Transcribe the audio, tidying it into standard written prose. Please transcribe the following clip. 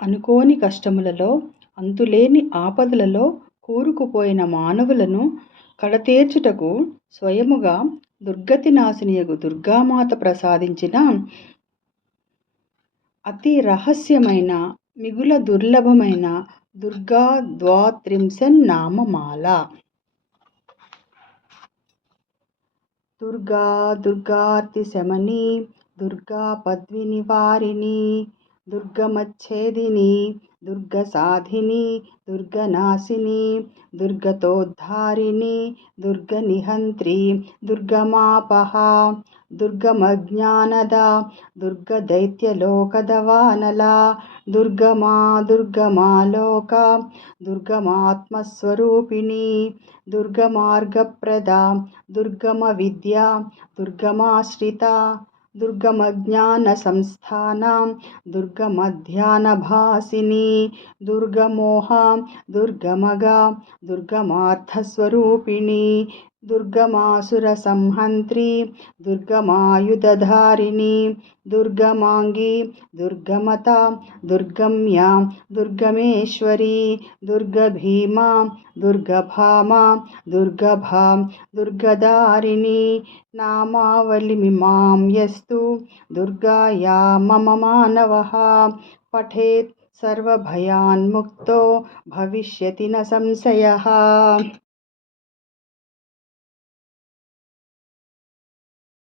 అనుకోని కష్టములలో, అంతులేని ఆపదలలో కూరుకుపోయిన మానవులను కడతేర్చుటకు స్వయముగా దుర్గతి నాశినియగు దుర్గామాత ప్రసాదించిన అతి రహస్యమైన మిగుల దుర్లభమైన దుర్గా ద్వాత్రింశన్నామమాల. దుర్గా దుర్గార్తిశమని, దుర్గా పద్వినివారిణి, దుర్గమచ్ఛేదిని, దుర్గసాధిని, దుర్గనాశిని, దుర్గతోద్ధారిణి, దుర్గనిహంత్రి, దుర్గమాపహ, దుర్గమజ్ఞానద, దుర్గదైత్యలోకదవానల, దుర్గమా దుర్గమాలోక, దుర్గమాత్మస్వరూపిణి, దుర్గమార్గప్రద, దుర్గమవిద్య, దుర్గమాశ్రిత, దుర్గమజ్ఞానసంస్థాన, దుర్గమధ్యానభాసిని, దుర్గమోహ, దుర్గమగ, దుర్గమార్థస్వరూపిణి, దుర్గమాసురసంహంత్రి, దుర్గమాయుధధారిణి, దుర్గమాంగి, దుర్గమత, దుర్గమ్య, దుర్గమేశ్వరి, దుర్గభీమా, దుర్గభామ, దుర్గభ, దుర్గదారిణి. నామావళిమిమాం యస్తు దుర్గాయా మమ మానవః పఠేత్ సర్వభయాన్ముక్తో భవిష్యతి న సంశయః.